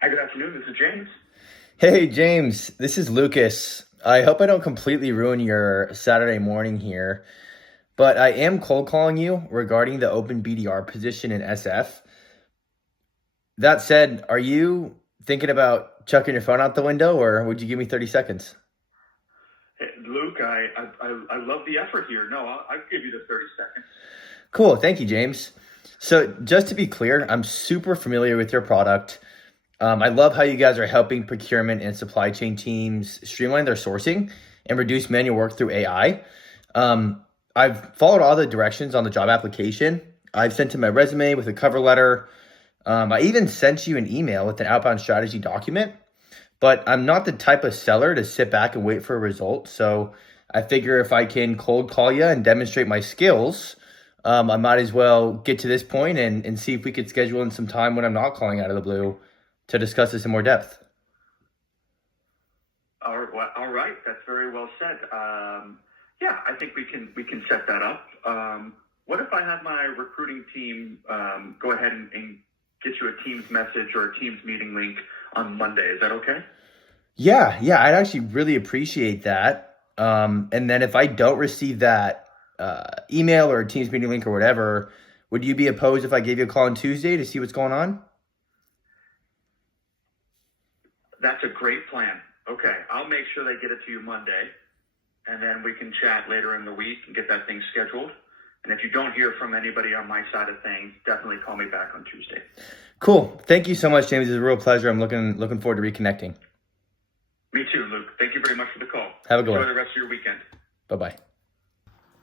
Hi, good afternoon. This is James. Hey James, this is Lucas. I hope I don't completely ruin your Saturday morning here, but I am cold calling you regarding the open BDR position in SF. That said, are you thinking about chucking your phone out the window or would you give me 30 seconds? Hey, Luke, I love the effort here. No, I'll give you the 30 seconds. Cool, thank you, James. So, just to be clear, I'm super familiar with your product. I love how you guys are helping procurement and supply chain teams streamline their sourcing and reduce manual work through AI. I've followed all the directions on the job application. I've sent him my resume with a cover letter. I even sent you an email with an outbound strategy document, but I'm not the type of seller to sit back and wait for a result. So I figure if I can cold call you and demonstrate my skills, I might as well get to this point and see if we could schedule in some time when I'm not calling out of the blue to discuss this in more depth. All right. That's very well said. Yeah, I think we can set that up. What if I have my recruiting team go ahead and get you a Teams message or a Teams meeting link on Monday? Is that okay? Yeah, I'd actually really appreciate that. And then if I don't receive that email or Teams meeting link or whatever, would you be opposed if I gave you a call on Tuesday to see what's going on? That's a great plan. Okay, I'll make sure they get it to you Monday, and then we can chat later in the week and get that thing scheduled. And if you don't hear from anybody on my side of things, definitely call me back on Tuesday. Cool. Thank you so much, James. It's a real pleasure. I'm looking forward to reconnecting. Me too, Luke. Thank you very much for the call. Have a good Enjoy one. the rest of your weekend. Bye bye.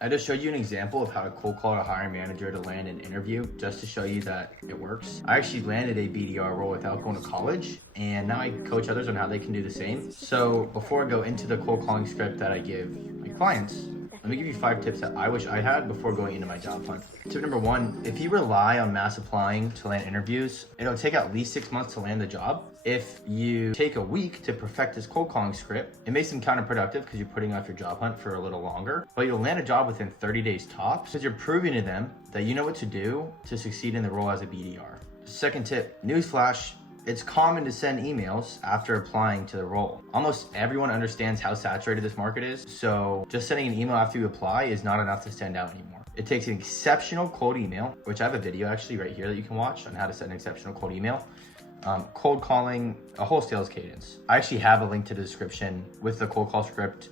I just showed you an example of how to cold call a hiring manager to land an interview, just to show you that it works. I actually landed a BDR role without going to college, and now I coach others on how they can do the same. So before I go into the cold calling script that I give my clients, let me give you 5 tips that I wish I had before going into my job hunt. Tip number 1, if you rely on mass applying to land interviews, it'll take at least 6 months to land the job. If you take a week to perfect this cold calling script, it may seem counterproductive because you're putting off your job hunt for a little longer, but you'll land a job within 30 days tops because you're proving to them that you know what to do to succeed in the role as a BDR. Second tip, newsflash, it's common to send emails after applying to the role. Almost everyone understands how saturated this market is, so just sending an email after you apply is not enough to stand out anymore. It takes an exceptional cold email, which I have a video actually right here that you can watch on how to send an exceptional cold email. Cold calling, a whole sales cadence. I actually have a link to the description with the cold call script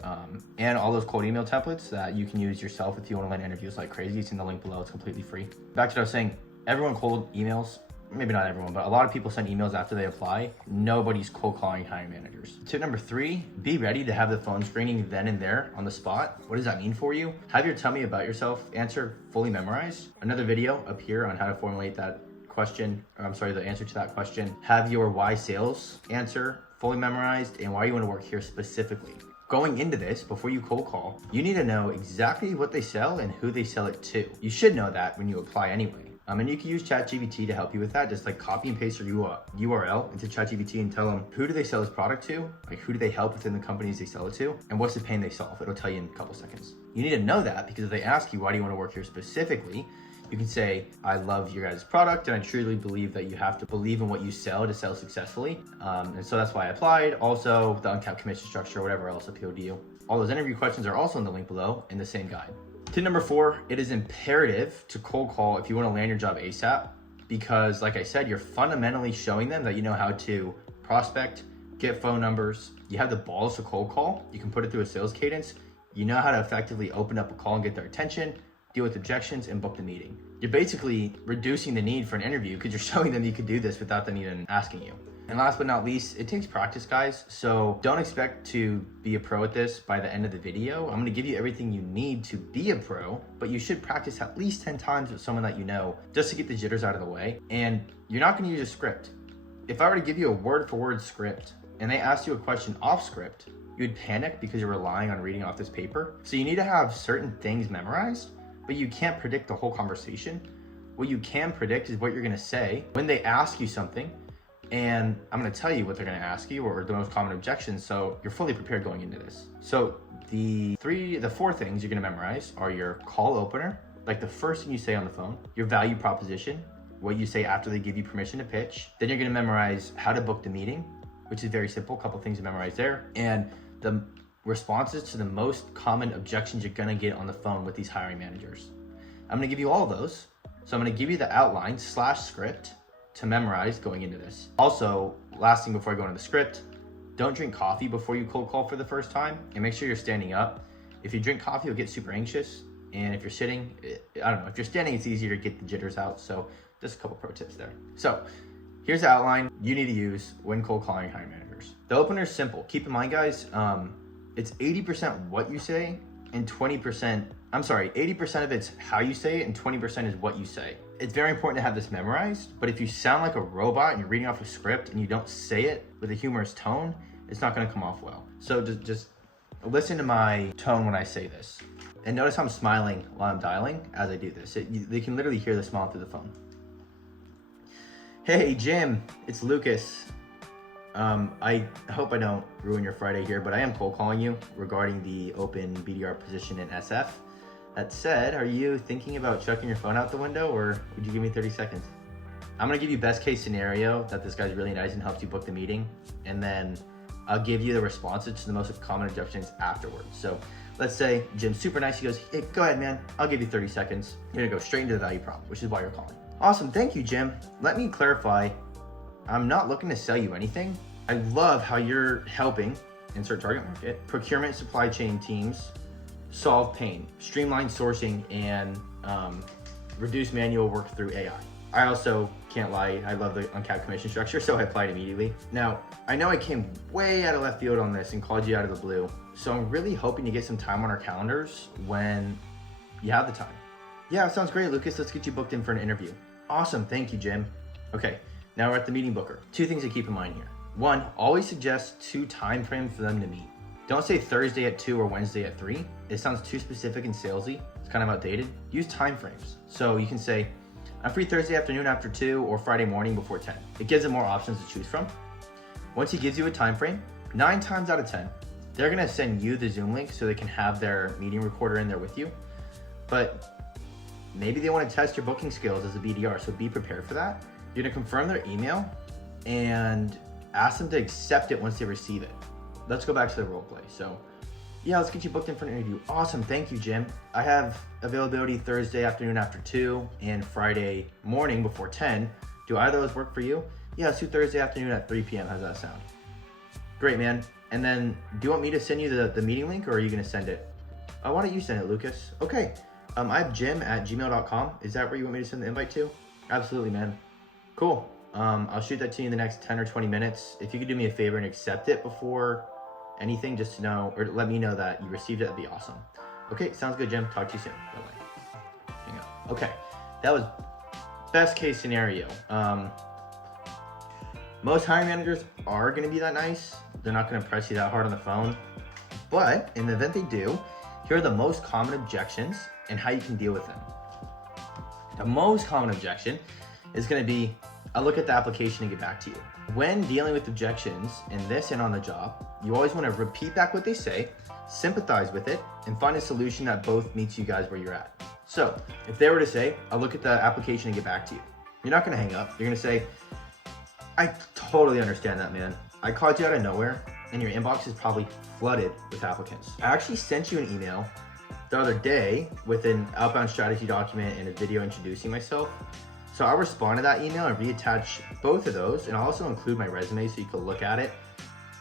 and all those cold email templates that you can use yourself if you want to land interviews like crazy. It's in the link below. It's completely free. Back to what I was saying, everyone cold emails. Maybe not everyone, but a lot of people send emails after they apply. Nobody's cold calling hiring managers. Tip number 3, be ready to have the phone screening then and there on the spot. What does that mean for you? Have your tell me about yourself answer fully memorized. Another video up here on how to formulate that question, or I'm sorry, the answer to that question. Have your why sales answer fully memorized and why you want to work here specifically. Going into this, before you cold call, you need to know exactly what they sell and who they sell it to. You should know that when you apply anyway. And you can use ChatGPT to help you with that. Just like copy and paste your URL into ChatGPT and tell them who do they sell this product to, like who do they help within the companies they sell it to, and what's the pain they solve. It'll tell you in a couple seconds. You need to know that because if they ask you why do you want to work here specifically, you can say, I love your guys' product and I truly believe that you have to believe in what you sell to sell successfully. And so that's why I applied. Also, the uncapped commission structure, whatever else appealed to you. All those interview questions are also in the link below in the same guide. Tip number 4, it is imperative to cold call if you want to land your job ASAP, because like I said, you're fundamentally showing them that you know how to prospect, get phone numbers, you have the balls to cold call, you can put it through a sales cadence, you know how to effectively open up a call and get their attention, deal with objections, and book the meeting. You're basically reducing the need for an interview because you're showing them you could do this without them even asking you. And last but not least, it takes practice, guys. So don't expect to be a pro at this by the end of the video. I'm gonna give you everything you need to be a pro, but you should practice at least 10 times with someone that you know just to get the jitters out of the way. And you're not gonna use a script. If I were to give you a word for word script and they asked you a question off script, you'd panic because you're relying on reading off this paper. So you need to have certain things memorized, but you can't predict the whole conversation. What you can predict is what you're gonna say when they ask you something, and I'm gonna tell you what they're gonna ask you or the most common objections, so you're fully prepared going into this. So the 4 things you're gonna memorize are your call opener, like the first thing you say on the phone, your value proposition, what you say after they give you permission to pitch. Then you're gonna memorize how to book the meeting, which is very simple, a couple things to memorize there. And the responses to the most common objections you're gonna get on the phone with these hiring managers. I'm gonna give you all of those. So I'm gonna give you the outline / script to memorize going into this. Also, last thing before I go into the script, don't drink coffee before you cold call for the first time, and make sure you're standing up. If you drink coffee, you'll get super anxious. And if you're sitting, I don't know, if you're standing, it's easier to get the jitters out. So just a couple pro tips there. So here's the outline you need to use when cold calling hiring managers. The opener is simple. Keep in mind, guys, it's 80% what you say and 80% of it's how you say it and 20% is what you say. It's very important to have this memorized, but if you sound like a robot and you're reading off a script and you don't say it with a humorous tone, it's not gonna come off well. So just listen to my tone when I say this. And notice how I'm smiling while I'm dialing as I do this. They can literally hear the smile through the phone. Hey, Jim, it's Lucas. I hope I don't ruin your Friday here, but I am cold calling you regarding the open BDR position in SF. That said, are you thinking about chucking your phone out the window, or would you give me 30 seconds? I'm gonna give you best case scenario that this guy's really nice and helps you book the meeting, and then I'll give you the responses to the most common objections afterwards. So let's say Jim's super nice. He goes, hey, go ahead, man. I'll give you 30 seconds. You're gonna go straight into the value prop, which is why you're calling. Awesome, thank you, Jim. Let me clarify. I'm not looking to sell you anything. I love how you're helping, insert target market, procurement supply chain teams solve pain, streamline sourcing, and reduce manual work through AI. I also can't lie, I love the uncapped commission structure, so I applied immediately. Now, I know I came way out of left field on this and called you out of the blue, so I'm really hoping to get some time on our calendars when you have the time. Yeah, sounds great, Lucas. Let's get you booked in for an interview. Awesome, thank you, Jim. Okay, now we're at the meeting booker. 2 things to keep in mind here. 1, always suggest 2 time frames for them to meet. Don't say Thursday at 2 or Wednesday at 3. It sounds too specific and salesy. It's kind of outdated. Use time frames. So you can say, I'm free Thursday afternoon after 2 or Friday morning before 10. It gives them more options to choose from. Once he gives you a time frame, 9 times out of 10, they're gonna send you the Zoom link so they can have their meeting recorder in there with you. But maybe they wanna test your booking skills as a BDR, so be prepared for that. You're gonna confirm their email and ask them to accept it once they receive it. Let's go back to the role play. So yeah, let's get you booked in for an interview. Awesome, thank you, Jim. I have availability Thursday afternoon after 2 and Friday morning before 10. Do either of those work for you? Yeah, let's do Thursday afternoon at 3 p.m. How's that sound? Great, man. And then do you want me to send you the meeting link, or are you gonna send it? Why don't you send it, Lucas? Okay, I have jim@gmail.com. Is that where you want me to send the invite to? Absolutely, man. Cool. I'll shoot that to you in the next 10 or 20 minutes. If you could do me a favor and accept it before anything, just to know, or let me know that you received it, that'd be awesome. Okay, sounds good, Jim. Talk to you soon. Bye-bye. Hang up. Okay, that was best case scenario. Most hiring managers are gonna be that nice. They're not gonna press you that hard on the phone. But in the event they do, here are the most common objections and how you can deal with them. The most common objection is gonna be, I'll look at the application and get back to you. When dealing with objections in this and on the job, you always want to repeat back what they say, sympathize with it, and find a solution that both meets you guys where you're at. So if they were to say, I'll look at the application and get back to you, you're not going to hang up. You're going to say, I totally understand that, man. I called you out of nowhere and your inbox is probably flooded with applicants. I actually sent you an email the other day with an outbound strategy document and a video introducing myself. So I'll respond to that email and reattach both of those, and I'll also include my resume so you can look at it.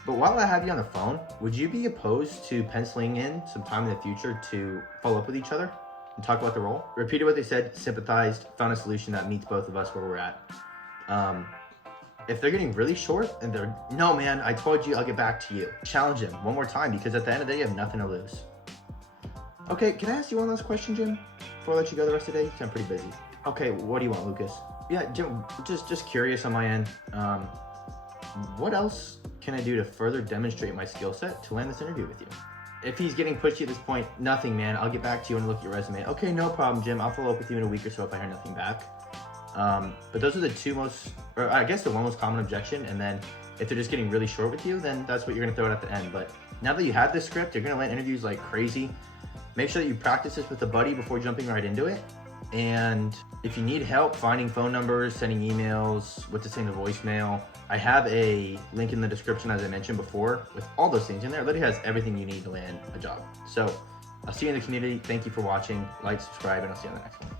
But while I have you on the phone, would you be opposed to penciling in some time in the future to follow up with each other and talk about the role? Repeated what they said, sympathized, found a solution that meets both of us where we're at. If they're getting really short and they're, no man, I told you I'll get back to you. Challenge them one more time, because at the end of the day, you have nothing to lose. Okay, can I ask you one last question, Jim, before I let you go the rest of the day? I'm pretty busy. Okay, what do you want, Lucas? Yeah, Jim, just curious on my end. What else can I do to further demonstrate my skill set to land this interview with you? If he's getting pushy at this point, nothing, man. I'll get back to you and look at your resume. Okay, no problem, Jim. I'll follow up with you in a week or so if I hear nothing back. But those are the 2 most, or I guess the 1 most common objection. And then if they're just getting really short with you, then that's what you're gonna throw it at the end. But now that you have this script, you're gonna land interviews like crazy. Make sure that you practice this with a buddy before jumping right into it. And if you need help finding phone numbers, sending emails, what to send a voicemail, I have a link in the description, as I mentioned before, with all those things in there. It literally has everything you need to land a job. So I'll see you in the community. Thank you for watching. Like, subscribe, and I'll see you on the next one.